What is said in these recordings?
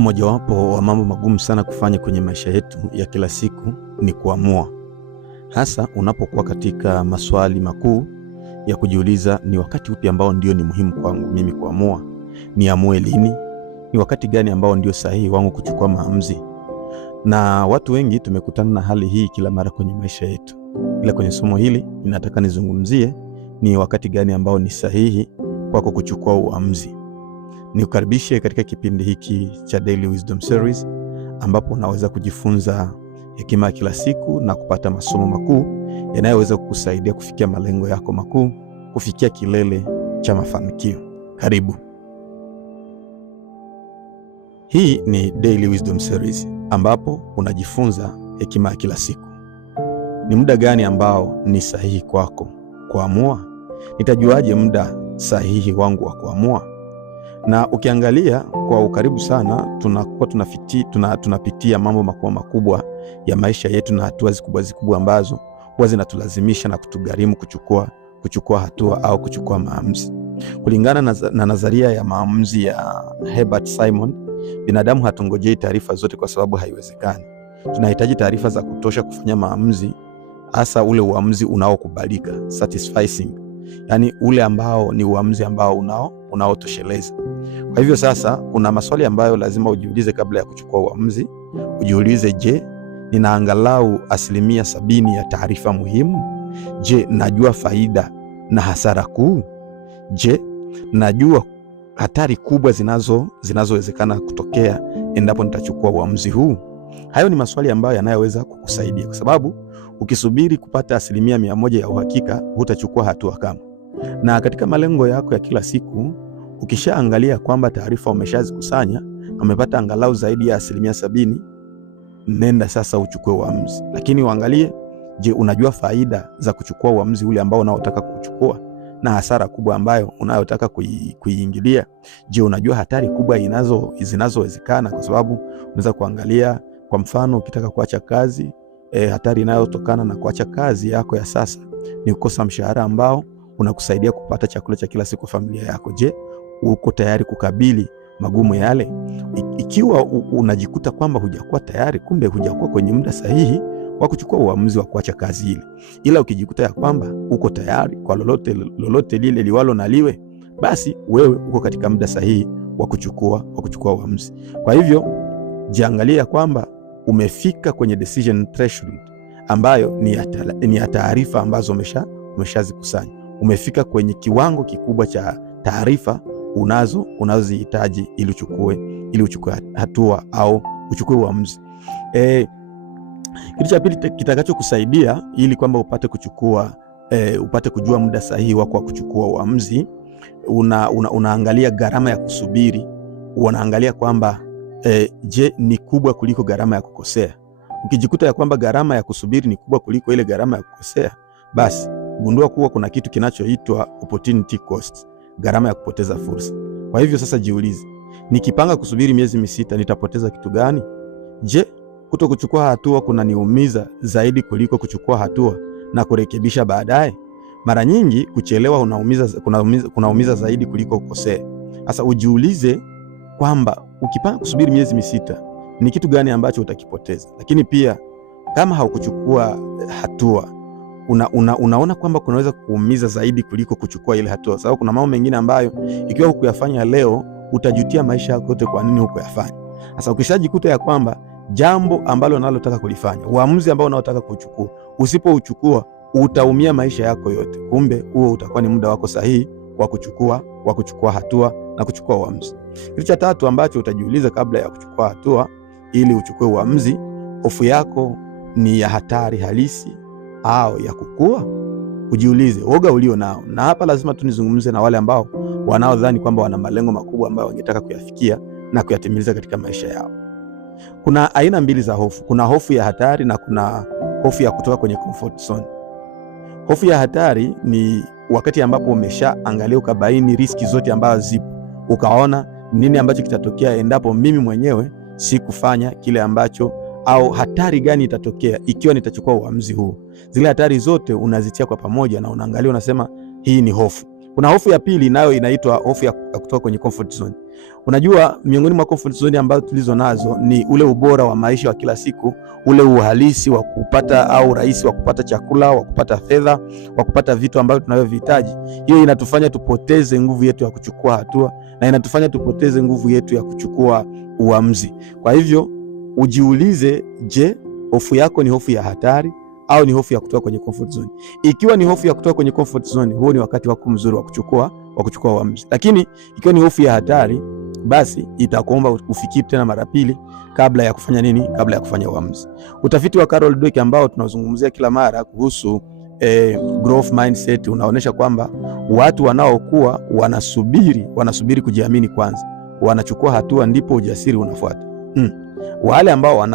Mojawapo wa mambo magumu sana kufanya kwenye maisha yetu ya kila siku ni kuamua. Hasa unapokuwa katika maswali makuu ya kujiuliza, ni wakati upi ambao ndio ni muhimu kwangu mimi kuamua? Niamue lini? Ni wakati gani ambao ndio sahihi wangu kuchukua maamuzi? Na watu wengi tumekutana na hali hii kila mara kwenye maisha yetu. Ila kwenye somo hili ninataka nizungumzie ni wakati gani ambao ni sahihi kwako kuchukua uamuzi. Nikukaribishe katika kipindi hiki cha Daily Wisdom Series, ambapo unaweza kujifunza hekima ya kila siku na kupata masomo makuu yanayoweza kukusaidia kufikia malengo yako makuu, kufikia kilele cha mafanikio. Karibu. Hii ni Daily Wisdom Series ambapo unajifunza hekima ya kila siku. Ni muda gani ambao ni sahihi kwako kuamua? Nitajuaje muda sahihi wangu wa kuamua? Na ukiangalia kwa ukaribu sana, tunapitia mambo makubwa ya maisha yetu na hatua zikubwa ambazo huwa zinatulazimisha na kutugharimu kuchukua hatua au kuchukua maamuzi. Kulingana na nadharia ya maamuzi ya Herbert Simon, binadamu hatungojei taarifa zote kwa sababu haiwezekani. Tunahitaji taarifa za kutosha kufanya maamuzi, hasa ule uamuzi unaokubalika, satisfying. Yani ule ambao ni uamuzi ambao unaotosheleza. Kwa hivyo sasa kuna maswali ambayo lazima ujiulize kabla ya kuchukua uamuzi. Ujiulize, je, nina angalau 70% ya taarifa muhimu? Je, najua faida na hasara kuu? Je, najua hatari kubwa zinazowezekana kutokea endapo nitachukua uamuzi huu? Hayo ni maswali ambayo yanayoweza kukusaidia, kwa sababu ukisubiri kupata 100% ya uhakika hutachukua hatua kama. Na katika malengo yako ya kila siku, ukishaangalia kwamba taarifa umeshazikusanya na umepata angalau zaidi ya 70%, nenda sasa uchukue uamuzi. Lakini uangalie, je, unajua faida za kuchukua uamuzi ule ambao unaotaka kuchukua na hasara kubwa ambayo unayotaka kuiingilia? Je, unajua hatari kubwa zinazowezekana? Kwa sababu unaweza kuangalia, kwa mfano, ukitaka kuacha kazi, hatari inayotokana na kuacha kazi yako ya sasa ni kukosa mshahara ambao unakusaidia kupata chakula cha kila siku familia yako. Je, uko tayari kukabili magumu yale? Ikiwa unajikuta kwamba hujakuwa tayari, kumbe hujakuwa kwenye muda sahihi wa kuchukua uamuzi wa kuacha kazi ile. Ila ukijikuta ya kwamba uko tayari kwa lolote lile liwalo na liwe, basi wewe uko katika muda sahihi wa kuchukua uamuzi. Kwa hivyo jiangalia kwamba umefika kwenye decision threshold ambayo ni ya taarifa ambazo umeshazikusanya. Umefika kwenye kiwango kikubwa cha taarifa unazozihitaji ili uchukue hatua au uchukue uamuzi. Kitu cha pili kitakachokusaidia ili kwamba upate kujua muda sahihi wako wa kuchukua uamuzi, unaangalia gharama ya kusubiri. Unaangalia kwamba je, ni kubwa kuliko gharama ya kukosea? Ukijikuta ya kwamba gharama ya kusubiri ni kubwa kuliko ile gharama ya kukosea, basi gundua kuwa kuna kitu kinachoitwa opportunity cost, gharama ya kupoteza fursa. Kwa hivyo sasa jiulize, nikipanga kusubiri miezi 6 nitapoteza kitu gani? Je, kutokuchukua hatua kunaniumiza zaidi kuliko kuchukua hatua na kurekebisha baadaye? Mara nyingi kuchelewa kunaumiza zaidi kuliko kukosea. Sasa ujiulize kwamba ukipanga kusubiri miezi 6 ni kitu gani ambacho utakipoteza. Lakini pia kama haukuchukua hatua, unaona kwamba kunaweza kuumiza zaidi kuliko kuchukua ile hatua. Sababu kuna mambo mengine ambayo ikiwa hukuyafanya leo utajutia maisha yako yote kwa nini hukuyafanya. Sasa ukishajikuta ya kwamba jambo ambalo unalotaka kulifanya, uamuzi ambao unaotaka kuchukua, usipouchukua utaumia maisha yako yote, kumbe huo utakuwa ni muda wako sahihi wa kuchukua hatua na kuchukua uamuzi. Kitu cha tatu ambacho utajiuliza kabla ya kuchukua hatua ili uchukue uamuzi, hofu yako ni ya hatari halisi au ya kukua? Ujiulize woga ulio nao. Na hapa lazima tunizungumze na wale ambao wanaodhani kwamba wana malengo makubwa ambayo wangetaka kuyafikia na kuyatimiliza katika maisha yao. Kuna aina mbili za hofu. Kuna hofu ya hatari na kuna hofu ya kutoka kwenye comfort zone. Hofu ya hatari ni wakati ambapo umeshaangalia ukabaini riski zote ambazo zipo, ukaona nini ambacho kitatokea endapo mimi mwenyewe si kufanya kile ambacho, au hatari gani itatokea ikiwa nitachukua uamuzi huu. Zile hatari zote unazitia kwa pamoja na unaangalia, unasema hii ni hofu. Kuna hofu ya pili, nayo inaitwa hofu ya kutoka kwenye comfort zone. Unajua, miongoni mwa comfort zone ambazo tulizo nazo ni ule ubora wa maisha wa kila siku, ule uhalisi wa kupata au rahisi wa kupata chakula, wa kupata fedha, wa kupata vitu ambavyo tunavyohitaji. Hiyo inatufanya tupoteze nguvu yetu ya kuchukua hatua, na inatufanya tupoteze nguvu yetu ya kuchukua uamuzi. Kwa hivyo ujiulize, je, hofu yako ni hofu ya hatari au ni hofu ya kutoka kwenye comfort zone? Ikiwa ni hofu ya kutoka kwenye comfort zone, huo ni wakati wako mzuri wa kuchukua uamuzi. Lakini ikiwa ni hofu ya hatari, basi itakuomba ufikiri tena mara pili kabla ya kufanya nini? Kabla ya kufanya uamuzi. Utafiti wa Carol Dweck ambao tunazungumzia kila mara growth mindset unaonyesha kwamba watu wanaokuwa wanasubiri kujiamini kwanza, wanachukua hatua ndipo ujasiri unafuata. Wale ambao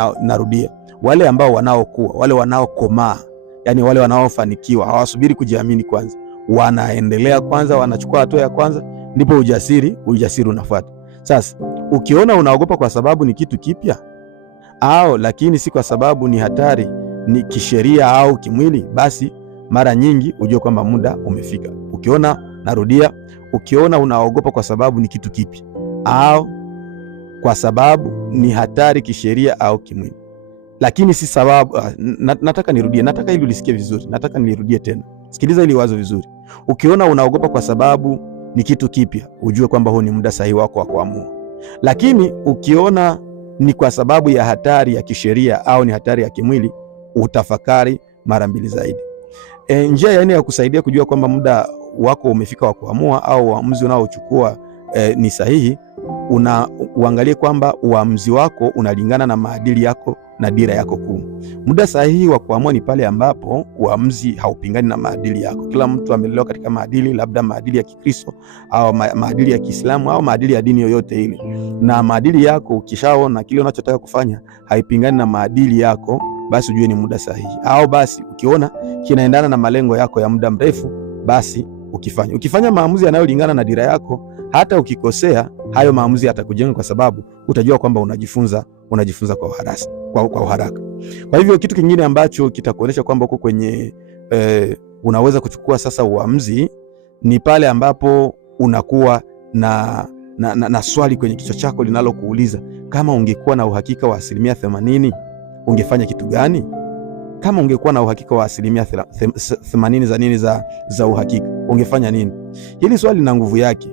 wale ambao wanaokuwa, wale wanaokomaa, yani wale wanaofanikiwa hawasubiri kujiamini kwanza, wanaendelea kwanza, wanachukua hatua ya kwanza, ndipo ujasiri unafuata. Sasa ukiona unaogopa kwa sababu ni kitu kipya, au lakini si kwa sababu ni hatari, ni kisheria au kimwili, basi mara nyingi ujue kwamba muda umefika. Ukiona unaogopa kwa sababu ni kitu kipya au kwa sababu ni hatari kisheria au kimwili, lakini si sababu. Nataka ili ulisikie vizuri, nataka nilirudie tena. Sikiliza ili wazo vizuri. Ukiona unaogopa kwa sababu ni kitu kipya, ujue kwamba huu ni muda sahihi wako wa kuamua. Lakini ukiona ni kwa sababu ya hatari ya kisheria au ni hatari ya kimwili, utafakari mara mbili zaidi. Njia ya nne ya kusaidia kujua kwamba muda wako umefika wa kuamua au uamuzi unaochukua ni sahihi, uangalie kwamba uamuzi wako unalingana na maadili yako na dira yako kuu. Muda sahihi wa kuamua ni pale ambapo uamuzi haupingani na maadili yako. Kila mtu amelelewa katika maadili, labda maadili ya Kikristo au maadili ya Kiislamu au maadili ya dini yoyote ile, na maadili yako ukishaona kile unachotaka kufanya haipingani na maadili yako, basi ujue ni muda sahihi. Au basi ukiona kinaendana na malengo yako ya muda mrefu, basi ukifanya maamuzi yanayolingana na dira yako, hata ukikosea, hayo maamuzi yatakujenga, kwa sababu utajua kwamba unajifunza kwa haraka. Kwa hivyo kitu kingine ambacho kitakuonyesha kwamba uko kwenye unaweza kuchukua sasa uamuzi ni pale ambapo unakuwa na swali kwenye kichwa chako linalokuuliza, kama ungekuwa na uhakika wa 80% ungefanya kitu gani? Kama ungekuwa na uhakika wa 80% za nini za uhakika, ungefanya nini? Hili swali lina nguvu yake,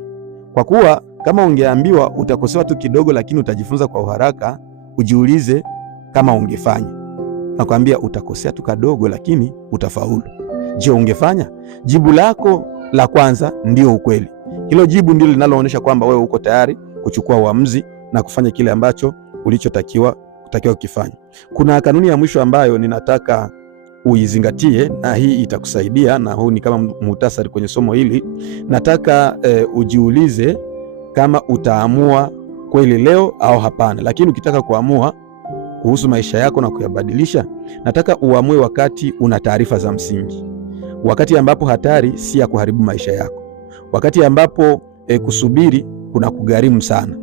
kwa kuwa kama ungeambiwa utakosewa tu kidogo lakini utajifunza kwa haraka, ujiulize kama ungefanya. Nakwambia utakosea tu kadogo lakini utafaulu. Je, ungefanya? Jibu lako la kwanza ndio ukweli. Hilo jibu ndilo linaloonyesha kwamba wewe uko tayari kuchukua uamuzi na kufanya kile ambacho ulichotakiwa kukifanya. Kuna kanuni ya mwisho ambayo ninataka uizingatie, na hii itakusaidia, na huu ni kama muhtasari kwenye somo hili. Nataka ujiulize kama utaamua kweli leo au hapana. Lakini ukitaka kuamua kuhusu maisha yako na kuyabadilisha, nataka uamue wakati una taarifa za msingi, wakati ambapo hatari si ya kuharibu maisha yako, wakati ambapo kusubiri kuna kugharimu sana,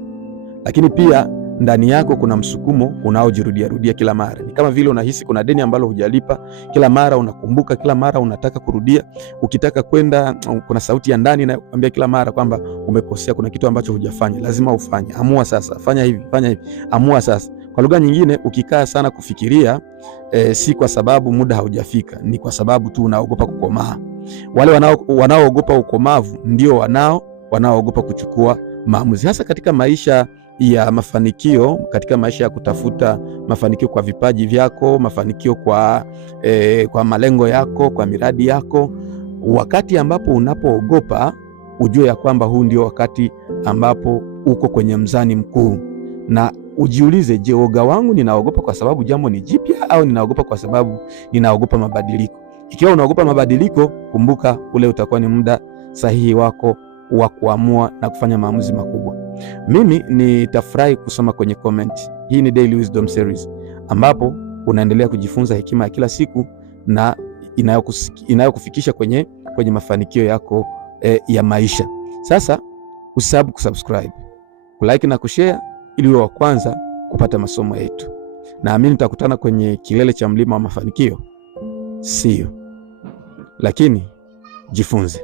lakini pia ndani yako kuna msukumo unaojirudia kila mara. Ni kama vile unahisi kuna deni ambalo hujalipa, kila mara unakumbuka, kila mara unataka kurudia. Ukitaka kwenda, kuna sauti ya ndani inayokuambia kila mara kwamba umekosea, kuna kitu ambacho hujafanya, lazima ufanye. Amua sasa, fanya hivi, amua sasa. Kwa lugha nyingine, ukikaa sana kufikiria, si kwa sababu muda haujafika, ni kwa sababu tu unaogopa kukomaa. Wale wanaoogopa ukomavu ndio wanaoogopa kuchukua maamuzi, hasa katika maisha ya mafanikio, katika maisha ya kutafuta mafanikio kwa vipaji vyako, mafanikio kwa malengo yako, kwa miradi yako. Wakati ambapo unapoogopa, ujue ya kwamba huu ndio wakati ambapo uko kwenye mzani mkuu, na ujiulize, je, uoga wangu ninaogopa kwa sababu jambo ni jipya au ninaogopa kwa sababu ninaogopa mabadiliko? Ikiwa unaogopa mabadiliko, kumbuka ule utakuwa ni muda sahihi wako wa kuamua na kufanya maamuzi makubwa. Mimi nitafurahi kusoma kwenye comment. Hii ni Daily Wisdom Series ambapo unaendelea kujifunza hekima ya kila siku na inayokufikisha kwenye mafanikio yako ya maisha. Sasa usisahau kusubscribe, kulike na kushare ili uwe wa kwanza kupata masomo yetu. Naamini tutakutana kwenye kilele cha mlima wa mafanikio. See you. Lakini jifunze.